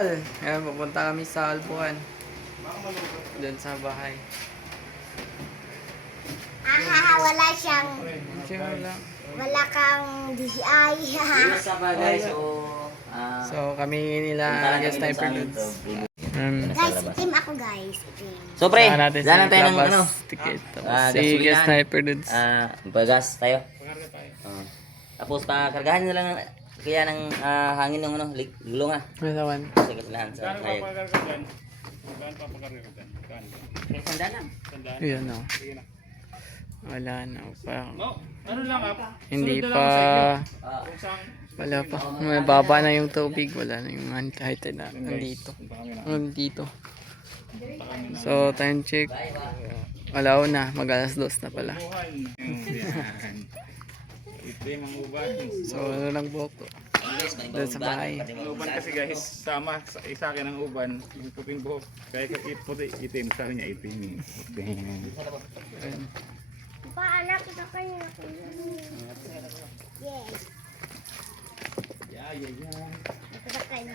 Ayan, pupunta kami sa Albuan. Doon sa bahay. Wala siyang, wala kang DCI. Guys, So kami nila guest sniper dudes. Guys, itim ako guys. Itim. so pre, Saan natin daan si tayo ng Labas ano, ticket. Tapos si gasolinahan. guest sniper dudes. Bagas tayo. Tapos pakargahan nyo lang kaya ng hangin ng ano, gulong ha. Masawan. Sa gitlaan sa Gaano tayo. papakargagan? Gaano papakargagan? Sandaan lang. Ayan o. Wala na pa. No, ano lang ah. Hindi sunod na pa. lang sa inyo. Kung saan Wala pa. May baba na yung tubig. Wala na yung height na nandito. Nandito. So time check. Wala na. Mag alas 2 na pala. itim ang uban. So ano lang buhok ko. Doon sa bahay. Ang uban kasi guys, sama sa isa akin ang uban, yung puting buhok. Kaya puti itim, sa kanya itim. Ayan. Paanak kita kayo. Yes. Kita kayo.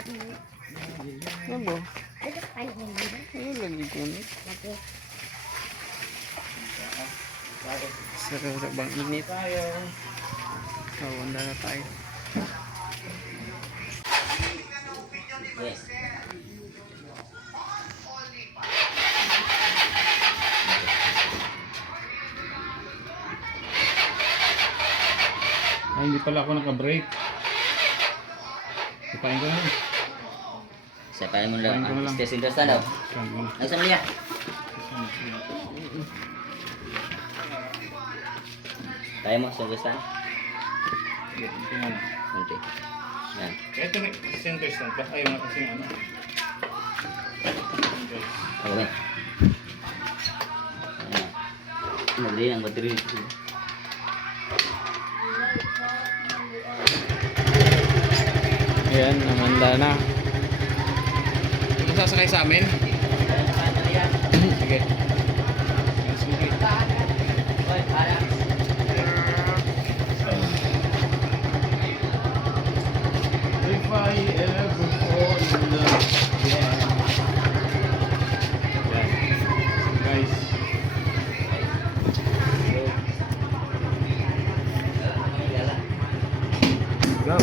Ano ba? Kita kayo. Ano lagi ko nito? Okay. Sa bang init. So wala na tayo. Yes. Ay, hindi pala ako naka-break. Ipain ko na lang. Sapayan mo lang. Kumain ko na lang. Stay center stand daw. Nagsan mo niya. Kaya mo, center stand? Ito nga na. Kunti. Yan. Ito may center stand pa. Ayaw nga kasi ano. Okay. Ayan. Madali ang battery nito. Ayan, namanda na. Sasakay sa amin? Sige. Sige. If I ever fall in love again. Yan. Guys. Go.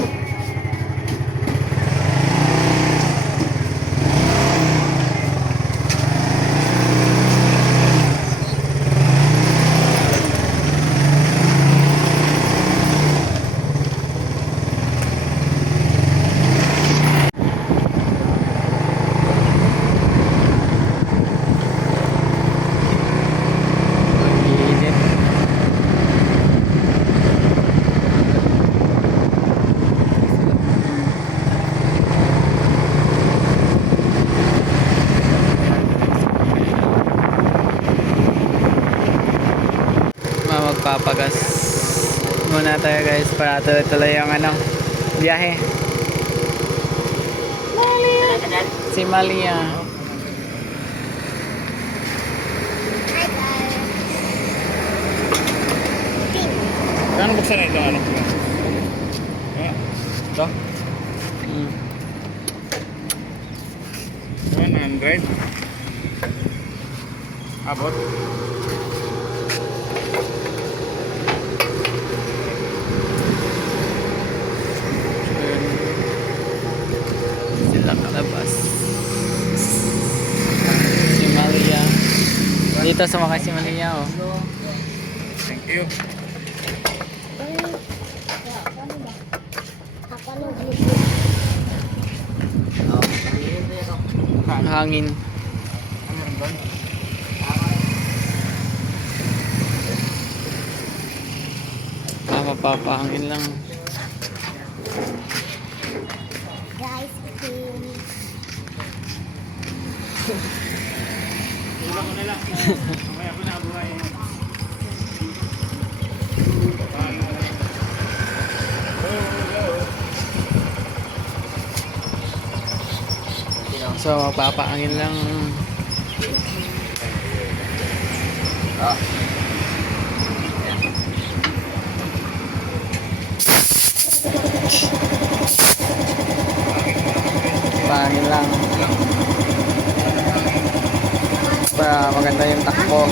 Init. Magpapagas muna tayo guys para tuloy-tuloy yung ano biyahe. Si Malia. Hi guys. Kano buksan na ito? Ano? Ayan. Ito? Mm. 100. Abot. Sila kalabas. Si Malia. Dito sa mga si Malia oh. Thank you. Hangin. Mapapahangin lang. Guys, itim. Ulang ko na lang. Mamaya ko na buhay. So mapapahangin lang. pangin lang. Para maganda yung takbo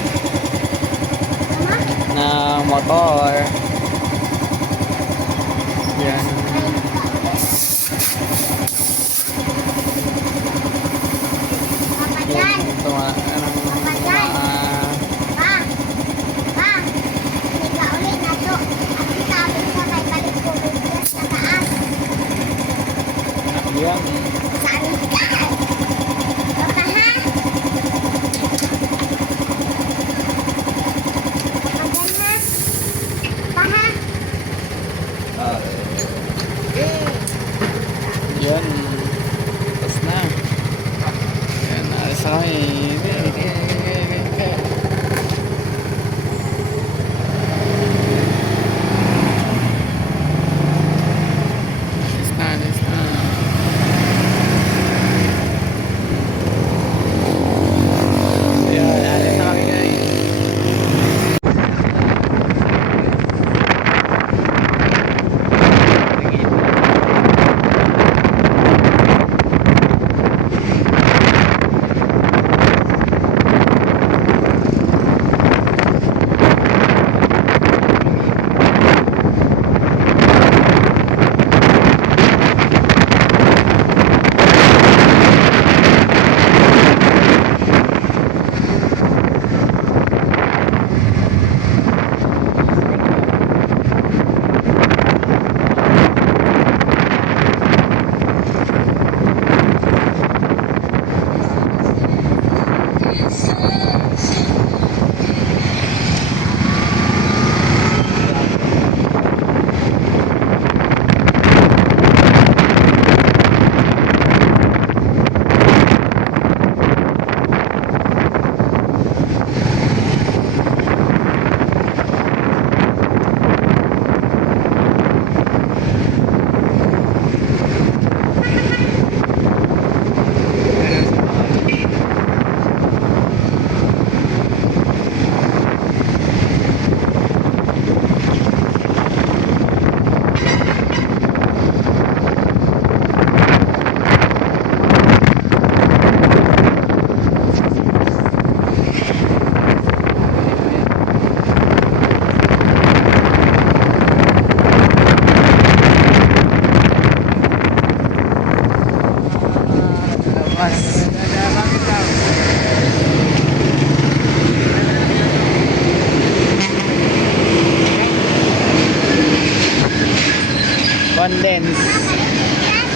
ng motor. Yan. Papa dyan. Ito nga. Papa dyan. Pa. Pa. Higa ulit na to. At sabi ko kay balik ko may bigas sa taas. Yan. Saan ka? Papa ha? Papa dyan ha? Pa ha? Yan. Tapos na. Yan. Alis na kami. Alis na. Alis na. Yan. Alis na kami guys. Condense. Ayan.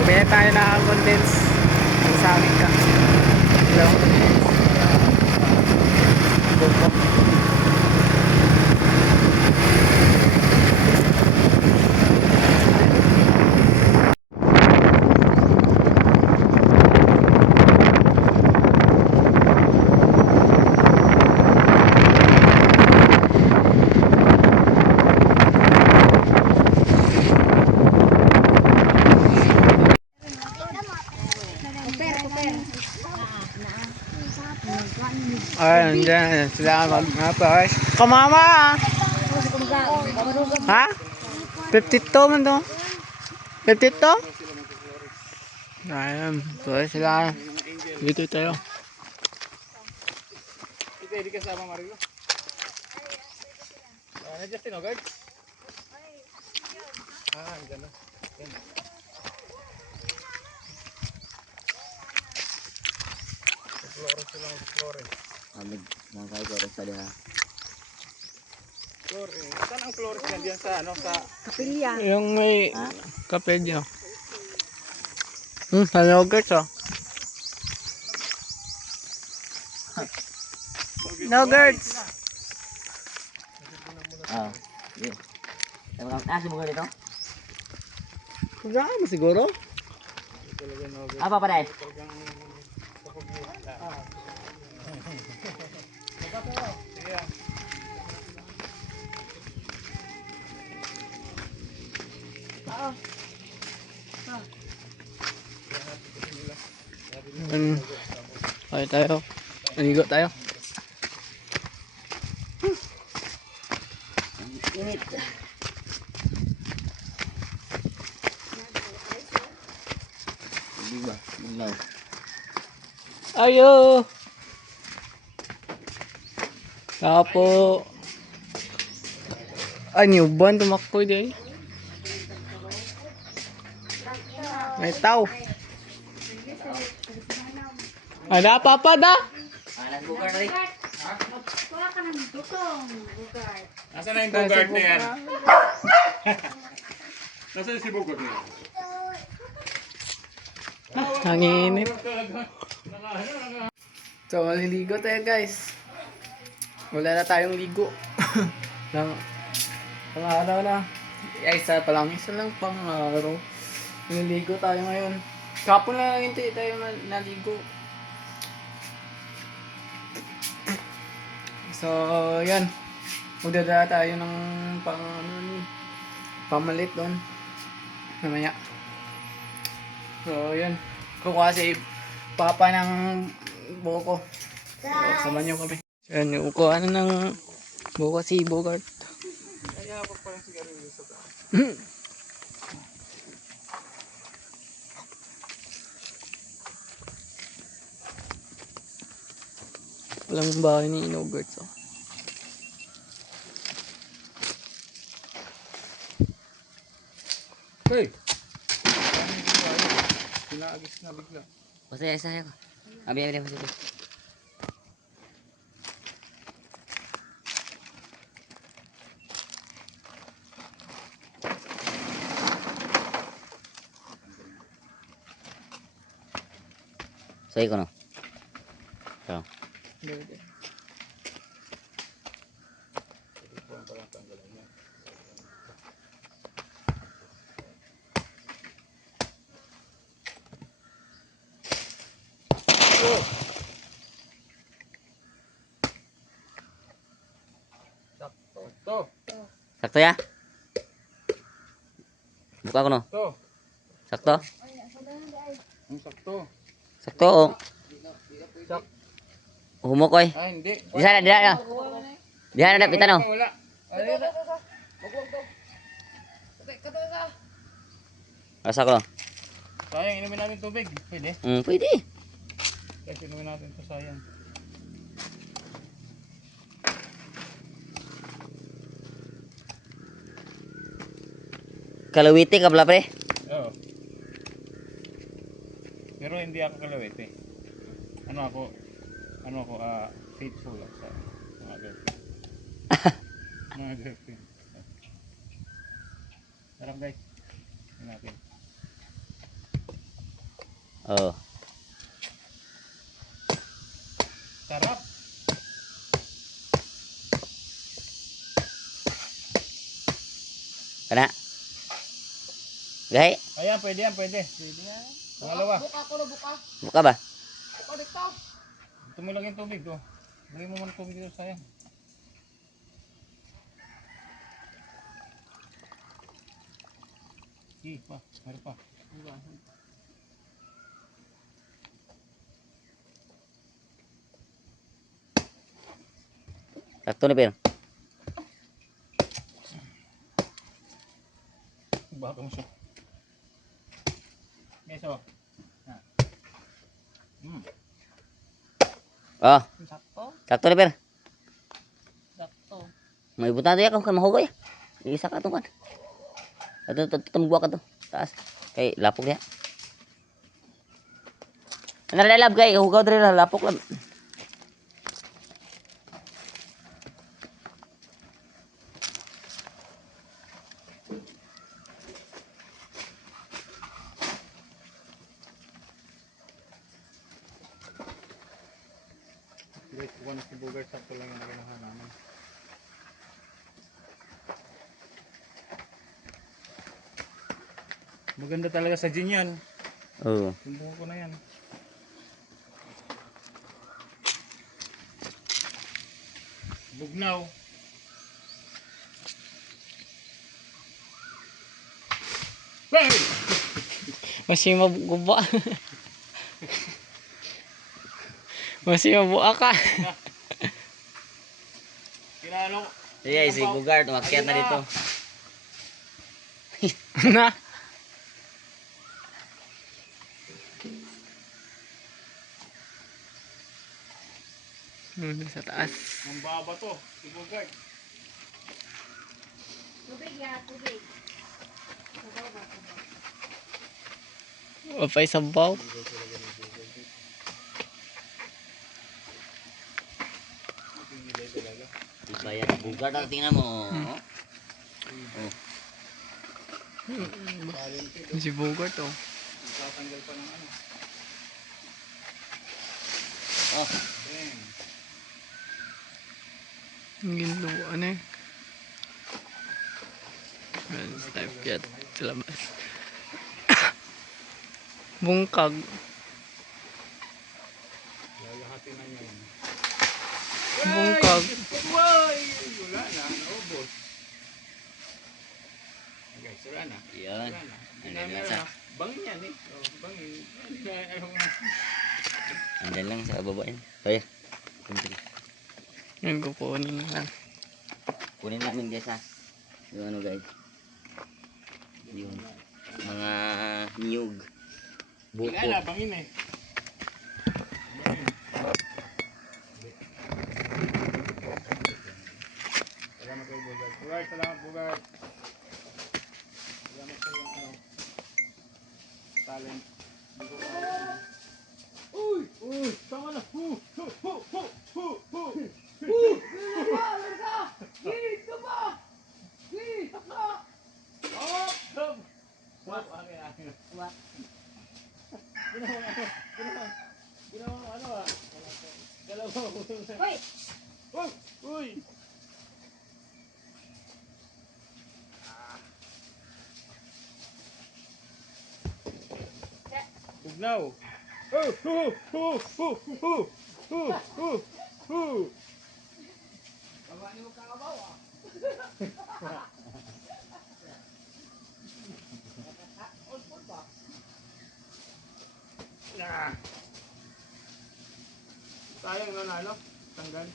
Bumili tayo ng condense. Ang sabi ka. Hello. Buko. Ayan, dyan. Sila mag-napos. Kamama! Ha? 52 man to. 52? Ayan. Tuloy sila. Dito tayo. Ito, hindi kasama Marilo. Na Justin, okay? Ganda. Flores sila, Flores. Amig nang kay ko sa diha. Flores. Saan ang Flores diyan sa ano sa Yung may kape dyan. Sa yogurt oh. Yogurts! Ah. Yeah. Mo dito? Kaya mo siguro? Apa pa dai? Okay tayo. Naligo tayo. Init. Ayo. Tapo. Ay, newborn tumakbo din. May tao. Ada apa-apa dah? Nag-bugard na rin. Kuha ka ng dutong. Bugard. Nasaan na yung Bogart na yan? Nasaan si Bogart na yan? Nanginip. So, maliligo tayo guys. Wala na tayong ligo. Pang araw na. Ay, isa lang pang araw. Naliligo tayo ngayon. Kapon lang hintay tayo naligo. So, yan. Magdadala tayo ng pamalit doon. Mamaya. So, yan. Kukuha si Papa ng buko. So, samahan niyo kami. So, yan. Kukuha na ng buko si Bogart. Kaya ako pa yung sigarilyo sa taas. Walang bahay ni Inogurt. So. Hey! Pinaagis na bigla. Basta isa ko. Abi. Say ko no. So. To! Sakto ya? Buka ko no. To! Sakto? Ang sakto. Sakto oh. Humukoy. Ah, hindi. Di sana, di sana. Di sana na pita no. Wala. Asa ko. Sayang, inumin natin tubig. Pwede. Pwede. Kasi inumin natin ito, sayang. Kalawiti ka pala pre. Oo. Pero hindi ako kalawit eh. Ano ako, faithful sa mga girlfriend. Mga girlfriend. Sarap guys. Tingnan natin. Oh. Sarap! Kana. Gahi. Ayan, pwede yan, pwede. Pwede yan. Pangalawa. Buka ba? Ito mo lang yung tubig, oh. Lagay mo muna tubig dito, sayang. Pa, meron pa. Sakto na pero. Baka mo siya. Yes, oh. Oh. Sakto na pero. Sakto. May buta to ya kan mahugoy. Isa ka tungkan. Ato tumbuak ka to. Taas. Kay lapok niya. Ano lab kay hugaw diri lapok lang. Guys, kuha na si Bogart, sakto lang yung naganahan namin. Maganda talaga sa gin yan. Oo. Sumbukan ko na yan. Bugnaw. Hey! Masih mabuba. Masih mabuka ka. Kinalo. Sige, si Bugard umakyat na dito. Na. Sa taas. Ang baba to. Sibugay. Tubig ya, tubig. Sabaw ba? O pa sabaw. Iba yan. Bugar na tingnan mo. Oh. Si Bogart oh. Tatanggal pa ng ano. Oh. Bang. Ang ginlo, ano eh. Snipe yat sa labas. Bungkag. Lalahatin na niya yun. Bungkag. Ay! Wala na. Naubos. Okay, wala na. Yan. Wala na. Andyan Dinami lang na. sa, Bangin yan eh. Oh, bangin. Hindi na ayaw na. andyan lang sa baba yan. Kaya. Yan, kukunin na lang. Kunin namin guys ha. Yung ano guys. Yung mga niyog. Buko. Wala na. Bangin eh. Bangin. Salamat kayo, Bugad. Bugad, salamat, Bugad. Salamat sa yung ano, talent. Uy! Uy! Tama na! Hu! Hu! Hu! Hu! Hu! Hu! Hu! Dito ba? Dito ba? Oh! Stop! Stop! Akin, akin. Ginawa ano ah? Dalawa. Hoy! Uy! Uy! Bugnaw. Oh, hu, hu, hu, hu, hu, hu, hu. Baba niyo kakabaw ah. Ah. Sayang na ano? Tanggal.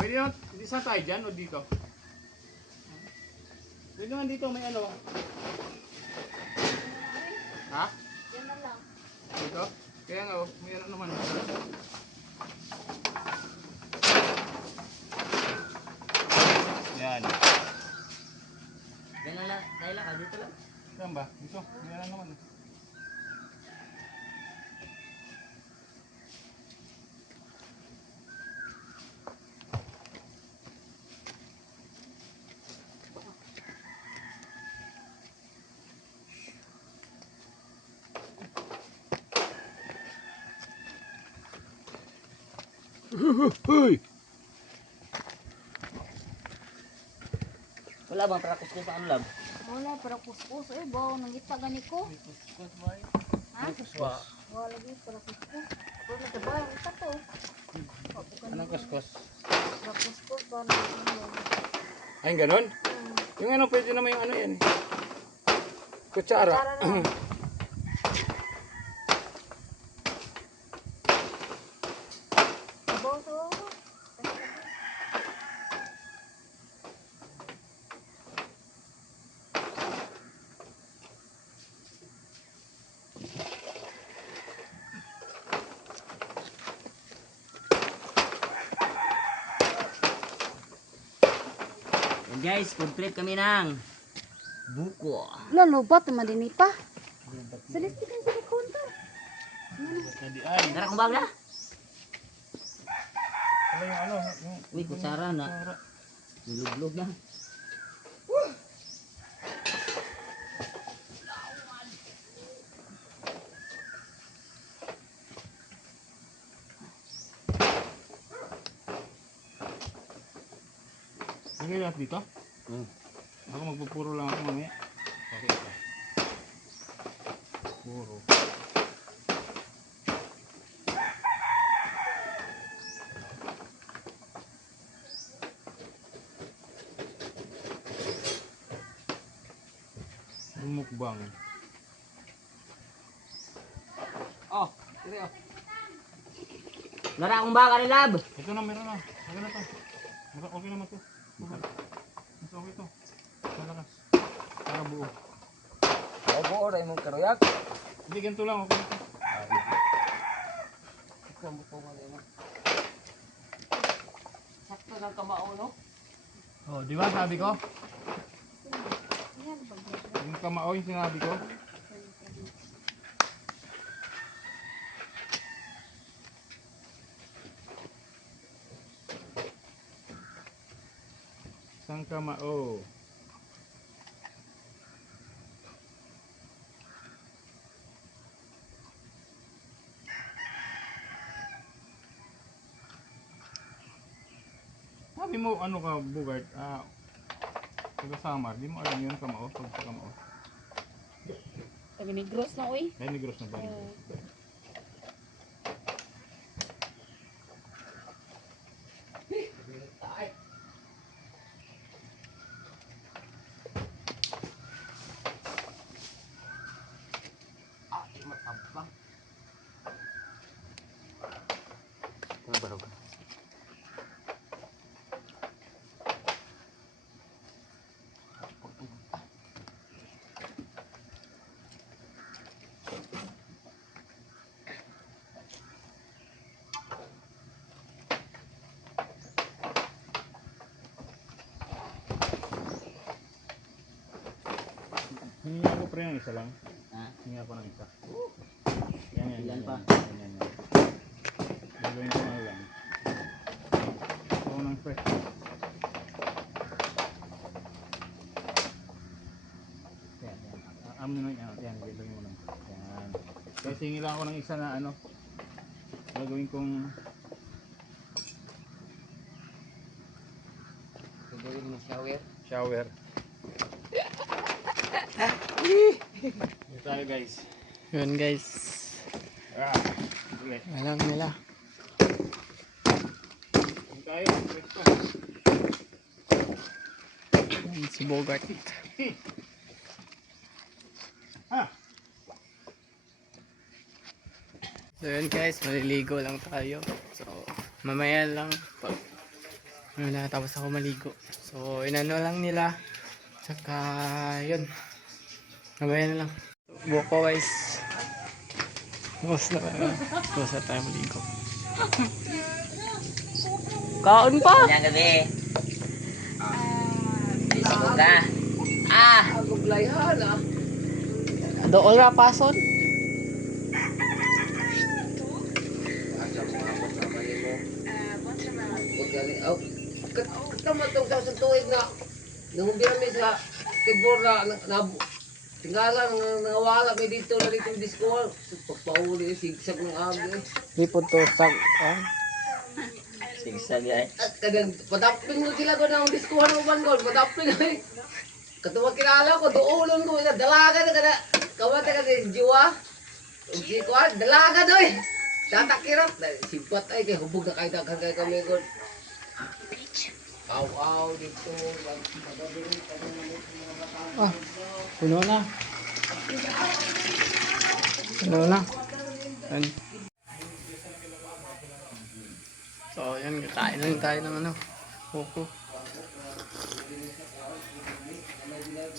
Pwede naman, di saan tayo dyan o dito? Pwede naman dito, may ano. Ha? Yan na lang. Dito? Kaya nga, oh, may ano naman. Yan. Ganun lang. Dahil lang. Dito lang. Saan ba? Dito? May ano naman. Hoy! Wala bang trakus ko sa ano lang? Wala, para kuskus. Eh, bawa nangita gani ko. Ha? Wala lagi, para kuskus. Wala ka ba? Ito to. Anong kuskus? Para kuskus ba na Ay, ganon? Yung ano, pwede naman yung ano yan. Kutsara. Kutsara lang. Bawa to. Yan guys, complete kami ng buko. Lalo ba? Tumadinita. Salistikan sa konta. Hindi ay. Tara kung bagla. Ano yung ano? Yung Uy, kutsara na. Nulublog na. Lagay lahat dito? Ako magpupuro lang ako mamaya. Okay pa. Puro. Mukbang. Oh, dire oh. Lara akong baka ni Lab. Ito na, meron na. Meron na to. Okay naman to. Okay. Mas okay to. Malakas. Para buo. Opo, oray mong karoyak. Hindi, ganito lang. Okay na to. Sakto ng kamao, no? Oh, di ba sabi ko? Yung kamao yung sinabi ko. Isang kamao. Sabi mo ano ka, Bugart? Taga Samar, di mo alam yun kamao, pag sa kamao. Taga Negros na, uy. Ay, Negros na ba? Negros. Barog. Hingi ako pre ng isa lang. Ha? Hingi ako ng isa. Yan. Ilan pa? Yan. Gagawin ko na lang. Ito ng fresh. Yan. Amin na yan. Yan, gagawin mo lang. Yan. Kasi hingi lang ako ng isa na ano. Gagawin kong Gagawin mo shower. shower. Dito tayo guys. Yun guys. Okay. Alam nila. Dito tayo. Fresh pa. Yan si Bogart. So yun guys, maliligo lang tayo. So mamaya lang pag tapos ako maligo. So inano lang nila. Tsaka yun. Mamaya na lang. Buko guys. Bukas na tayo maligo. Kaon pa! Kanyang gabi. Isipog ka. Doon rapason. Kamatong sa tuig na nangumbira mi sa keyboard na tingala nangawala mi dito na dito disco pagpauli sigsag ng agi Lipod to sag. Sigsag yan. at kadang padapin mo sila ko ng disco ng uban ko padapin ay katuwa kilala ko doolon ko dalaga na kada kawata ka si Jiwa si ko dalaga doy tatakirap simpat ay kay hubog na kay daghan kay kami god aw dito Ah, puno na. Puno na. Yan. So, yan. Kakain lang tayo ng ano. Buko.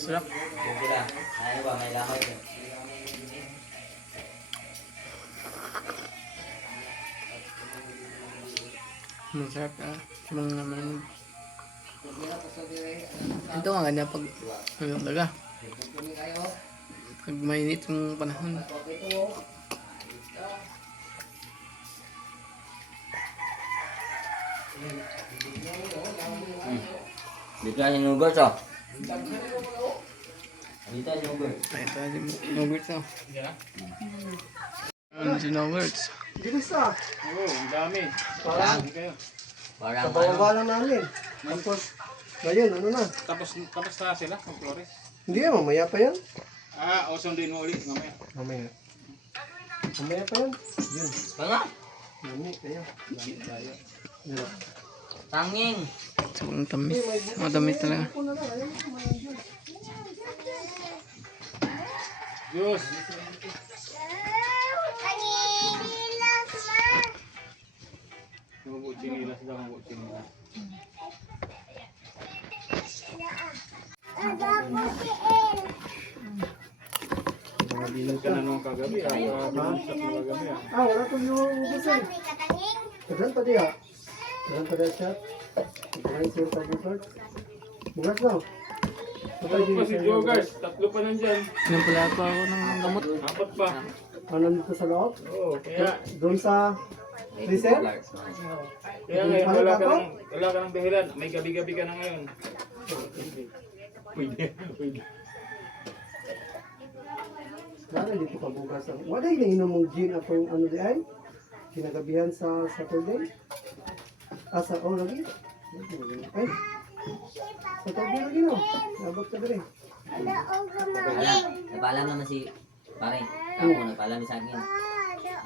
Sarap. Bubula. Ano ba? May lamay ito. Masarap na. Simang naman. Ito nga ganda pag ano talaga. Pag mainit yung panahon. Dito na sinugod so. Dito na sinugod. Ay, ito si Noberts. Oh. Ano si Noberts? Oo, ang dami. parang Hindi kayo. Parang ano. kabawa lang namin tapos ngayon ano na Tapos na sila, ang Flores. hindi mamaya pa yan O sundin mo ulit mamaya. mamaya pa yan yun Pala. mamaya kayo Tanging. Sobrang tamis. Matamis talaga. Diyos. Mabuti nila sila, mabuti nila. ka na nung kagabi. Binusak mo kagabi. Wala ko yung ubus Minsan eh. may katanging. Kagran pa diya. Kagran pa diya siya. Kagran siya pa bukas. Bukas na. Tatlo pa si Joe guys. Tatlo pa nandyan. Pala pa ako ng gamot. Apat pa. Nandito sa loob. Oo, kaya... Doon sa freezer. Kaya ngayon, wala ka ng dahilan. May gabi-gabi ka na ngayon. Pwede. Dahil dito ka bukas. Wala yung nainom mong gin atong ano di ay? Kinagabihan sa Saturday? Lagi? Ay, Saturday lagi no? Nabot ka rin. Daog gumaling. Nagpaalam naman si pare. Ako nagpaalam sa akin.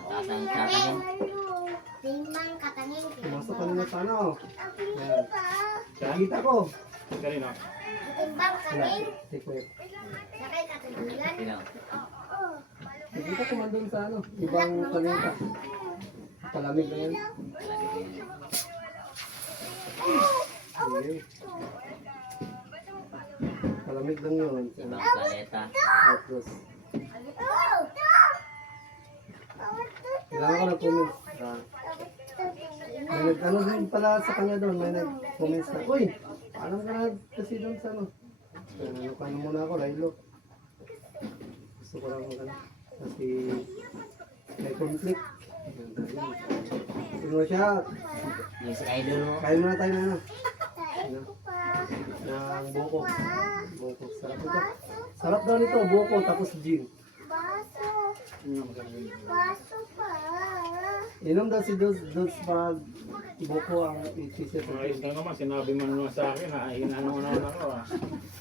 Taas ang usapan yan. Limang katanging. Pumasok ka na sana oh. Yan. Saan? Nakita ko. Kanina. Timbang Wala. kanin. Secret. Sakay katangilan. Sino? Nakita ko man doon sa ano. Ibang kanita. Palamig na yan. Sige. Palamig lang yun. Ibang planeta. Tapos. Kailangan ko ng comments. May nag-ano din pala sa kanya doon. May nag-comments na. Uy! Alam ka na kasi doon sa ano. Ano ka na muna ako, Lailo. Gusto ko lang magano. Kasi may conflict. Sino siya? Yung si idol mo. Kain muna tayo na ano. Ano? Ng buko. Buko. Sarap ito. Sarap daw nito. Buko tapos gin. Baso. Baso pa. Inom daw si Dos pag buko ang i-t-shirt. Ayos na naman, sinabi mo naman sa akin ha. Inano na ako ha.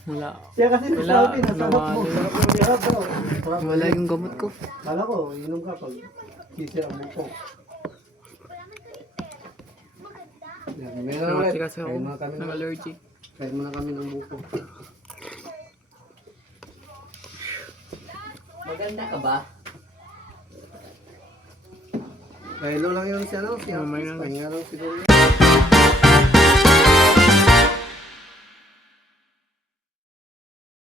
Wala. Siya kasi Wala. nagsabi, nasarap mo. Sarap daw. Sarap. Wala yung gamot ko. Kala ko, inom ka pag t-shirt ang buko. Yan, meron Namatay ulit. kasi ako Kain muna kami ng allergy. Kain muna kami ng buko. Maganda ka ba? Kailo lang yun siya, no? Siya, Mamaya na. pahinga lang siguro.